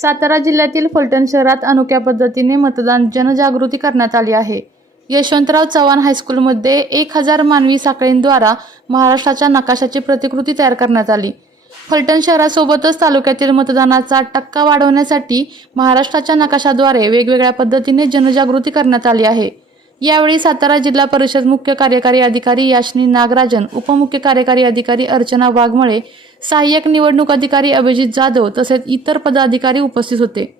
सातारा जिल्ह्यातील फलटण शहरात अनोख्या पद्धतीने मतदान जनजागृती करण्यात आली आहे. यशवंतराव चव्हाण हायस्कूलमध्ये एक हजार मानवी साखळींद्वारा महाराष्ट्राच्या नकाशाची प्रतिकृती तयार करण्यात आली. फलटण शहरासोबतच तालुक्यातील मतदानाचा टक्का वाढवण्यासाठी महाराष्ट्राच्या नकाशाद्वारे वेगवेगळ्या पद्धतीने जनजागृती करण्यात आली आहे. यावेळी सातारा जिल्हा परिषद मुख्य कार्यकारी अधिकारी याशनी नागराजन उपमुख्य कार्यकारी अधिकारी अर्चना वाघमळे सहाय्यक निवडणूक अधिकारी अभिजित जाधव तसेच इतर पदाधिकारी उपस्थित होते.